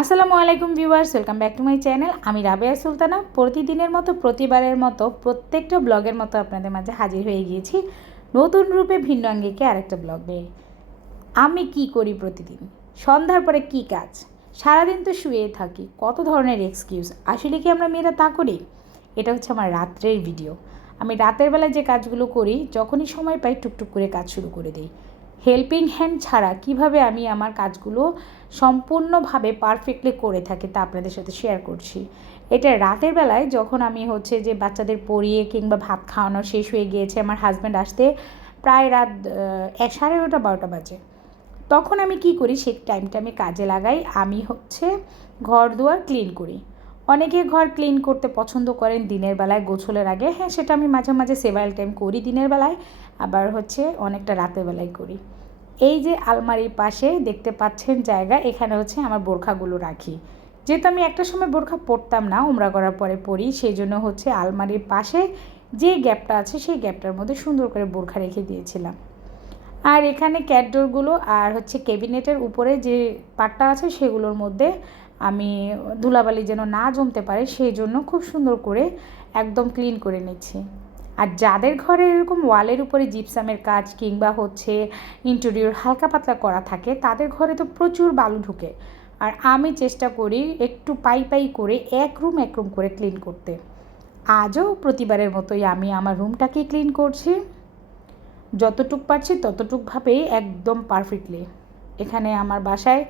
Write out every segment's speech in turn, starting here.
আসসালামু আলাইকুম viewers, welcome back to my channel. আমি রাবেয়া সুলতানা। প্রতিদিনের মতো, প্রতিবারের মতো, প্রত্যেকটা ব্লগের মতো আপনাদের মাঝে হাজির হয়ে গিয়েছি নতুন রূপে ভিন্ন আঙ্গিকে আরেকটা ব্লগ। নিয়ে আমি কি করি প্রতিদিন? সন্ধ্যার পরে কি কাজ? সারাদিন তো শুয়ে থাকি। কত ধরনের এক্সকিউজ আসলে কি আমরা মেয়েরা তা করি? এটা হচ্ছে আমার রাত্রের ভিডিও আমি রাতের বেলায় যে কাজগুলো করি, যখনই সময় পাই, টুকটুক করে কাজ শুরু করে দিই। হেল্পিং হ্যান্ড ছাড়া কীভাবে আমি আমার কাজগুলো সম্পূর্ণভাবে পারফেক্টলি করে থাকি তা আপনাদের সাথে শেয়ার করছি। এটা রাতের বেলায় যখন আমি হচ্ছে যে বাচ্চাদের পড়িয়ে কিংবা ভাত খাওয়ানো শেষ হয়ে গিয়েছে, আমার হাজব্যান্ড আসতে প্রায় রাত এক সাড়ে এগারোটা, বারোটা বাজে। তখন আমি কি করি, সেই টাইমটা আমি কাজে লাগাই। আমি হচ্ছে ঘর দুয়ার ক্লিন করি। অনেকে ঘর ক্লিন করতে পছন্দ করেন দিনের বেলায়, গোছলের আগে। হ্যাঁ সেটা আমি মাঝে মাঝে সেভাইল টাইম করি দিনের বেলায়, আবার হচ্ছে অনেকটা রাতের বেলায় করি। এই যে আলমারির পাশে দেখতে পাচ্ছেন জায়গা, এখানে হচ্ছে আমার বোরখাগুলো রাখি। যেহেতু আমি একটা সময় বোরখা পরতাম না, উমরা করার পরে পরি, সেই জন্য হচ্ছে আলমারির পাশে যে গ্যাপটা আছে, সেই গ্যাপটার মধ্যে সুন্দর করে বোরখা রেখে দিয়েছিলাম। আর এখানে ক্যাটডোরগুলো আর হচ্ছে ক্যাবিনেটের উপরে যে পাটটা আছে, সেগুলোর মধ্যে আমি ধুলাবালি যেন না জমতে পারে, সেই জন্য খুব সুন্দর করে একদম ক্লিন করে নিচ্ছি। আর যাদের ঘরে এরকম ওয়ালের উপরে জিপসামের কাজ কিংবা হচ্ছে ইন্টেরিয়র হালকা পাতলা করা থাকে, তাদের ঘরে তো প্রচুর বালু ঢুকে। আর আমি চেষ্টা করি একটু পাই পাই করে এক রুম এক রুম করে ক্লিন করতে। আজও প্রতিবারের মতোই আমি আমার রুমটাকে ক্লিন করছি। যতটুক পারছি ততটুকভাবেই একদম পারফেক্টলি এখানে আমার বাসায়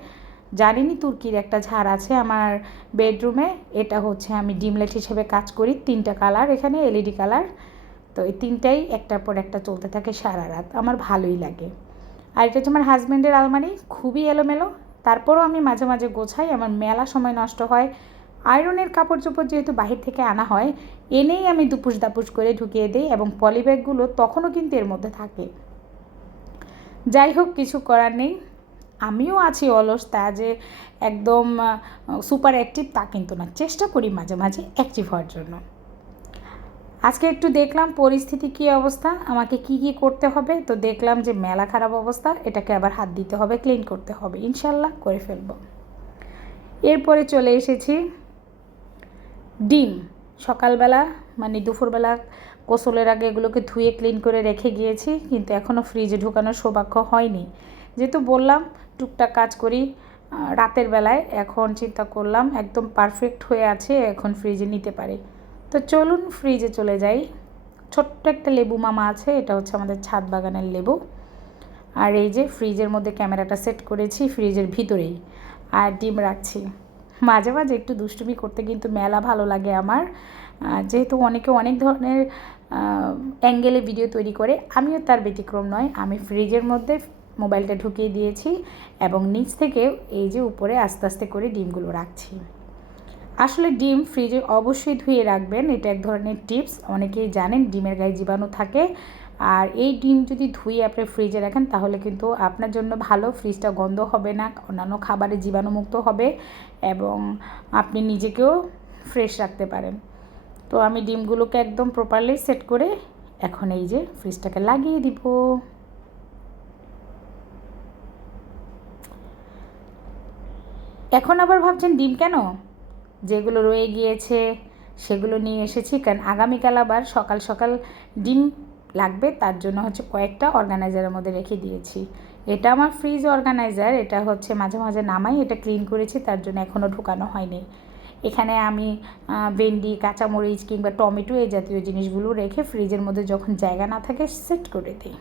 জানিনি তুর্কির একটা ঝাড় আছে আমার বেডরুমে। এটা হচ্ছে আমি ডিমলেট হিসেবে কাজ করি, তিনটা কালার, এখানে এলইডি কালার। তো এই তিনটাই একটার পর একটা চলতে থাকে সারা রাত। আমার ভালোই লাগে। আর এটা হচ্ছে আমার হাজব্যান্ডের আলমারি, খুবই এলোমেলো। তারপরও আমি মাঝে মাঝে গোছাই, আমার মেলা সময় নষ্ট হয়। আয়রনের কাপড় চোপড় যেহেতু বাহির থেকে আনা হয়, এনেই আমি দুপুস দাপুস করে ঢুকিয়ে দিই এবং পলিব্যাগগুলো তখনও কিন্তু এর মধ্যে থাকে। যাই হোক, কিছু করার নেই। আমিও আছি অলস, তা যে একদম সুপার অ্যাক্টিভ তা কিন্তু না। চেষ্টা করি মাঝে মাঝে অ্যাক্টিভ হওয়ার জন্য। আজকে একটু দেখলাম পরিস্থিতি কী অবস্থা, আমাকে কি কি করতে হবে। তো দেখলাম যে মেলা খারাপ অবস্থা, এটাকে আবার হাত দিতে হবে ক্লিন করতে হবে। ইনশাল্লাহ করে ফেলব। এরপরে চলে এসেছি ডিম। সকালবেলা মানে দুপুরবেলা গোসলের আগে এগুলোকে ধুয়ে ক্লিন করে রেখে গিয়েছি, কিন্তু এখনও ফ্রিজে ঢুকানোর সৌভাগ্য হয়নি। যেহেতু বললাম টুকটাক কাজ করি। রাতের বেলায় এখন চিন্তা করলাম একদম পারফেক্ট হয়ে আছে, এখন ফ্রিজে নিতে পারি। তো চলুন ফ্রিজে চলে যাই। ছোট্ট একটা লেবু মামা আছে, এটা হচ্ছে আমাদের ছাদ বাগানের লেবু। আর এই যে ফ্রিজের মধ্যে ক্যামেরাটা সেট করেছি ফ্রিজের ভিতরেই। আর ডিম রাখছি। মাঝে মাঝে একটু দুষ্টুমি করতে কিন্তু মেলা ভালো লাগে আমার। যেহেতু অনেকে অনেক ধরনের অ্যাঙ্গেলে ভিডিও তৈরি করে, আমিও তার ব্যতিক্রম নয়। আমি ফ্রিজের মধ্যে মোবাইলটা ঢুকিয়ে দিয়েছি এবং নিচ থেকে এই যে উপরে আস্তে আস্তে করে ডিমগুলো রাখছি। আসলে ডিম ফ্রিজে অবশ্যই ধুয়ে রাখবেন, এটা এক ধরনের টিপস। অনেকেই জানেন ডিমের গায়ে জীবাণু থাকে। আর এই ডিম যদি ধুয়ে আপনি ফ্রিজে রাখেন, তাহলে কিন্তু আপনার জন্য ভালো, ফ্রিজটা গন্ধ হবে না, অন্যান্য খাবারে জীবাণুমুক্ত হবে এবং আপনি নিজেকেও ফ্রেশ রাখতে পারেন। তো আমি ডিমগুলোকে একদম প্রপারলি সেট করে এখন এই যে ফ্রিজটাকে লাগিয়ে দিব। এখন আবার ভাবছেন ডিম কেন? যেগুলো রয়ে গিয়েছে, সেগুলো নিয়ে এসেছি, কারণ আগামীকাল আবার সকাল সকাল ডিম লাগবে, তার জন্য হচ্ছে কয়েকটা অর্গানাইজারের মধ্যে রেখে দিয়েছি। এটা আমার ফ্রিজ অর্গানাইজার এটা হচ্ছে মাঝে মাঝে নামাই, এটা ক্লিন করেছি, তার জন্য এখনও ঢুকানো হয়নি। এখানে আমি ভেন্ডি, কাঁচামরিচ কিংবা টমেটো এই জাতীয় জিনিসগুলো রেখে ফ্রিজের মধ্যে যখন জায়গা না থাকে সেট করে দিই।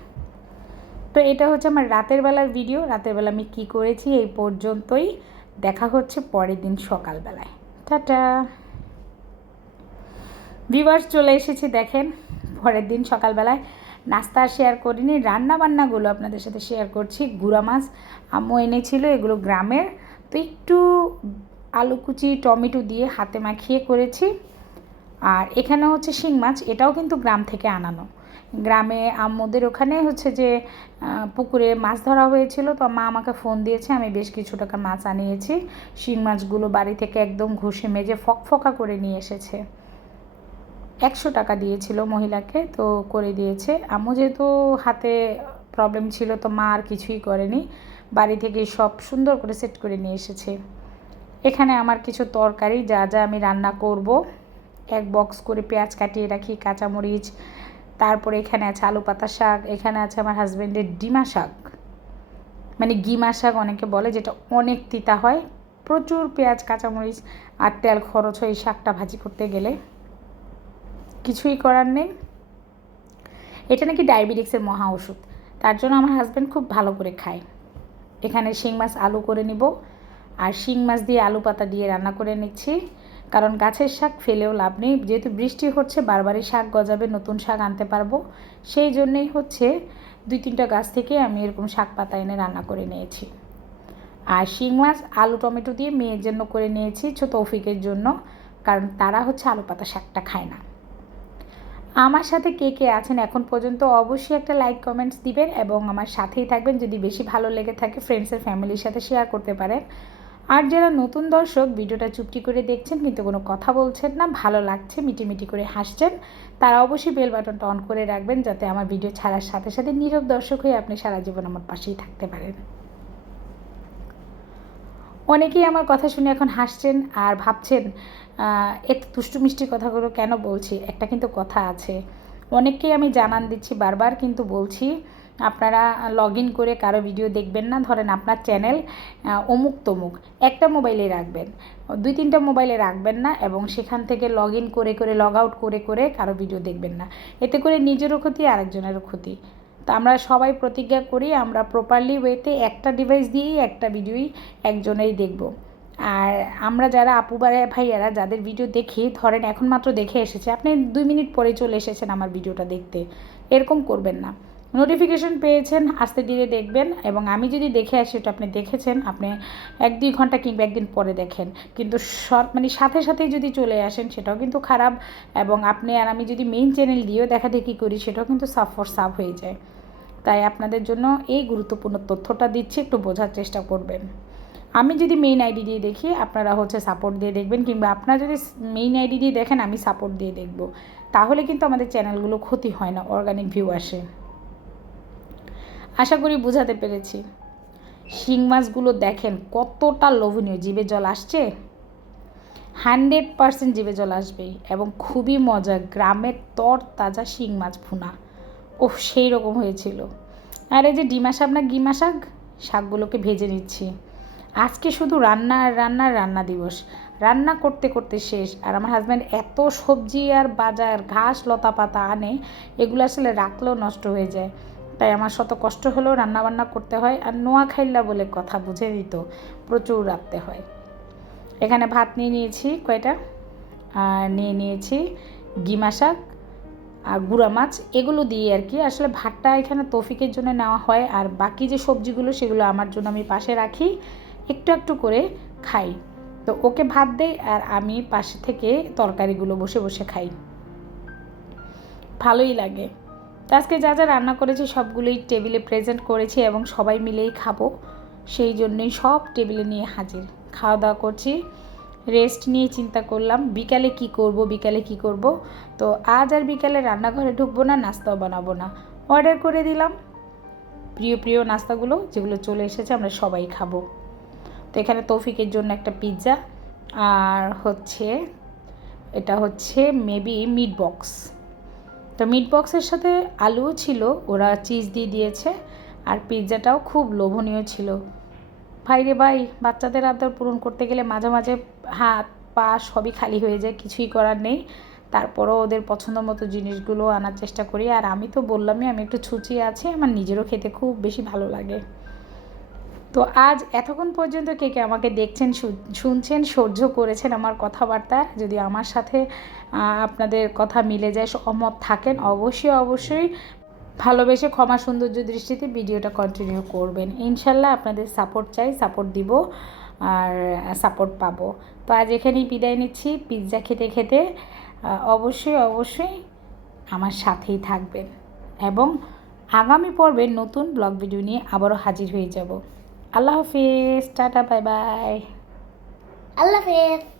তো এটা হচ্ছে আমার রাতের বেলার ভিডিও রাতের বেলা আমি কী করেছি, এই পর্যন্তই। দেখা হচ্ছে পরের দিন সকালবেলায়। টাটা। ভিভার্স চলে এসেছি দেখেন, পরের দিন সকালবেলায়। নাস্তা শেয়ার করিনি রান্না বান্নাগুলো আপনাদের সাথে শেয়ার করছি। গুঁড়া মাছ আম্মু এনেছিল, এগুলো গ্রামের। তো একটু আলু কুচি, টমেটো দিয়ে হাতে মাখিয়ে করেছি। আর এখানে হচ্ছে শিং মাছ, এটাও কিন্তু গ্রাম থেকে আনানো। গ্রামে আম্মুদের ওখানে হচ্ছে যে পুকুরে মাছ ধরা হয়েছিল। তো মা আমাকে ফোন দিয়েছে, আমি বেশ কিছু টাকা মাছ আনিয়েছি। শিং মাছগুলো বাড়ি থেকে একদম ঘষে মেজে ফকফকা করে নিয়ে এসেছে। একশো টাকা দিয়েছিল মহিলাকে, তো করে দিয়েছে। আম্মু যেহেতু হাতে প্রবলেম ছিল, তো মা আর কিছুই করেনি। বাড়ি থেকে সব সুন্দর করে সেট করে নিয়ে এসেছে। এখানে আমার কিছু তরকারি, যা যা আমি রান্না করব। এক বক্স করে পেঁয়াজ কাটিয়ে রাখি, কাঁচামরিচ তারপরে এখানে আছে আলু পাতা শাক, এখানে আছে আমার হাজব্যান্ডের ডিমা শাক। মানে গিমা শাক অনেকে বলে, যেটা অনেক তিতা হয়, প্রচুর পেঁয়াজ, কাঁচামরিচ আর তেল খরচ হয় এই শাকটা ভাজি করতে গেলে। কিছুই করার নেই। এটা নাকি ডায়াবেটিক্সের মহা ওষুধ। তার জন্য আমার হাজব্যান্ড খুব ভালো করে খায়। এখানে শিং মাছ আলু করে নিব। আর শিং মাছ দিয়ে আলু পাতা দিয়ে রান্না করে নিচ্ছি। কারণ গাছের শাক ফেলেও লাভ নেই। যেহেতু বৃষ্টি হচ্ছে, বারবারই শাক গজাবে, নতুন শাক আনতে পারব। সেই জন্যেই হচ্ছে দুই তিনটা গাছ থেকে আমি এরকম শাক পাতা এনে রান্না করে নিয়েছি। আর শিং মাছ, আলু, টমেটো দিয়ে মেয়ের জন্য করে নিয়েছি ছোট তৌফিকের জন্য, কারণ তারা হচ্ছে আলু পাতা শাকটা খায় না। আমার সাথে কে কে আছেন এখন পর্যন্ত অবশ্যই একটা লাইক কমেন্টস দিবেন এবং আমার সাথেই থাকবেন। যদি বেশি ভালো লেগে থাকে ফ্রেন্ডসের ফ্যামিলির সাথে শেয়ার করতে পারেন। আর যারা নতুন দর্শক, ভিডিওটা চুপটি করে দেখছেন কিন্তু কোনো কথা বলছেন না, ভালো লাগছে, মিটিমিটি করে হাসছেন, তারা অবশ্যই বেল বাটনটা অন করে রাখবেন যাতে আমার ভিডিও ছাড়ার সাথে সাথে নীরব দর্শক হয়ে আপনি সারা জীবন আমার পাশেই থাকতে পারেন। অনেকেই আমার কথা শুনে এখন হাসছেন আর ভাবছেন এত দুষ্টু মিষ্টি কথাগুলো কেন বলছি? একটা কিন্তু কথা আছে। অনেককেই আমি জানান দিচ্ছি বারবার কিন্তু বলছি আপনারা লগ ইন করে কারও ভিডিও দেখবেন না। ধরেন আপনার চ্যানেল অমুক তমুক, একটা মোবাইলে রাখবেন। দুই তিনটা মোবাইলে রাখবেন না এবং সেখান থেকে লগ ইন করে করে লগ আউট করে করে কারও ভিডিও দেখবেন না। এতে করে নিজেরও ক্ষতি, আরেকজনেরও ক্ষতি। তো আমরা সবাই প্রতিজ্ঞা করি, আমরা প্রপারলি ওয়েতে একটা ডিভাইস দিয়েই একটা ভিডিওই একজনেই দেখব। আর আমরা যারা আপু ভাইয়ারা যাদের ভিডিও দেখি, ধরেন এখন মাত্র দেখে এসেছে, আপনি দুই মিনিট পরে চলে এসেছেন আমার ভিডিওটা দেখতে। এরকম করবেন না। নোটিফিকেশন পেয়েছেন, আস্তে ধীরে দেখবেন এবং আমি যদি দেখে আসি ওটা আপনি দেখেছেন, আপনি এক দুই ঘণ্টা কিংবা একদিন পরে দেখেন। কিন্তু শর্ট মানে সাথে সাথেই যদি চলে আসেন সেটাও কিন্তু খারাপ এবং আপনি আর আমি যদি মেইন চ্যানেল দিয়েও দেখা দেখি করি সেটাও কিন্তু সাফ ফর সাফ হয়ে যায়। তাই আপনাদের জন্য এই গুরুত্বপূর্ণ তথ্যটা দিচ্ছি, একটু বোঝার চেষ্টা করবেন। আমি যদি মেইন আইডি দিয়ে দেখি, আপনারা হচ্ছে সাপোর্ট দিয়ে দেখবেন কিংবা আপনারা যদি মেইন আইডি দিয়ে দেখেন, আমি সাপোর্ট দিয়ে দেখব। তাহলে কিন্তু আমাদের চ্যানেলগুলো ক্ষতি হয় না অর্গানিক ভিউ আসে। আশা করি বোঝাতে পেরেছি। শিং মাছগুলো দেখেন কতটা লোভনীয়, জিভে জল আসছে? হান্ড্রেড পারসেন্ট জিভে জল আসবে এবং খুবই মজা গ্রামের তর তাজা শিং মাছ ভুনা। ও সেই রকম হয়েছিল। আর এই যে ডিমা শাক না গিমা শাক শাকগুলোকে ভেজে নিচ্ছি। আজকে শুধু রান্না আর রান্না রান্না দিবস। রান্না করতে করতে শেষ। আর আমার হাজব্যান্ড এত সবজি আর বাজার, ঘাস, লতা পাতা আনে, এগুলো আসলে রাখলেও নষ্ট হয়ে যায়। তাই আমার শত কষ্ট হলেও রান্নাবান্না করতে হয় আর নোয়া খাইল্লা বলে কথা বুঝে দিত, প্রচুর রাখতে হয়। এখানে ভাত নিয়ে নিয়েছি কয়টা? আর নিয়ে নিয়েছি গিমা শাক আর গুঁড়া মাছ, এগুলো দিয়ে আর কি। আসলে ভাতটা এখানে তৌফিকের জন্য নেওয়া হয় আর বাকি যে সবজিগুলো, সেগুলো আমার জন্য আমি পাশে রাখি, একটু একটু করে খাই। তো ওকে ভাত দেই আর আমি পাশে থেকে তরকারিগুলো বসে বসে খাই। ভালোই লাগে। আজকে যা যা রান্না করেছি সবগুলোই টেবিলে প্রেজেন্ট করেছি এবং সবাই মিলেই খাব। সেই জন্যই সব টেবিলে নিয়ে হাজির। খাওয়া দাওয়া করছি রেস্ট নিয়ে চিন্তা করলাম, বিকালে কি করব, বিকালে কি করব? তো আজ আর বিকালে রান্নাঘরে ঢুকবো না, নাস্তাও বানাবো না। অর্ডার করে দিলাম। প্রিয় প্রিয় নাস্তাগুলো, যেগুলো চলে এসেছে, আমরা সবাই খাব। তো এখানে তৌফিকের জন্য একটা পিৎজা আর হচ্ছে, এটা হচ্ছে মেবি মিট বক্স তো মিট বক্সের সাথে আলুও ছিল, ওরা চিজ দিয়ে দিয়েছে, আর পিৎজাটাও খুব লোভনীয় ছিল। ভাই রে ভাই, বাচ্চাদের আবদার পূরণ করতে গেলে মাঝে মাঝে হাত, পা সবই খালি হয়ে যায়, কিছুই করার নেই। তারপরও ওদের পছন্দ মতো জিনিসগুলো আনার চেষ্টা করি, আর আমি তো বললামই আমি একটু ছুচি আছি, আমার নিজেরও খেতে খুব বেশি ভালো লাগে। তো আজ এতক্ষণ পর্যন্ত কে কে আমাকে দেখছেন শুনছেন, সহ্য করেছেন আমার কথাবার্তা, যদি আমার সাথে আপনাদের কথা মিলে যায় সহমত থাকেন, অবশ্যই অবশ্যই ভালোবেসে ক্ষমা সৌন্দর্য দৃষ্টিতে ভিডিওটা কন্টিনিউ করবেন। ইনশাল্লাহ আপনাদের সাপোর্ট চাই সাপোর্ট দিব আর সাপোর্ট পাবো। তো আজ এখানেই বিদায় নিচ্ছি পিৎজা খেতে খেতে অবশ্যই অবশ্যই আমার সাথেই থাকবেন এবং আগামী পর্বে নতুন ব্লগ ভিডিও নিয়ে আবারও হাজির হয়ে যাব। আল্লাহ হাফিজ টাটা বাই বাই আল্লাহ হাফেজ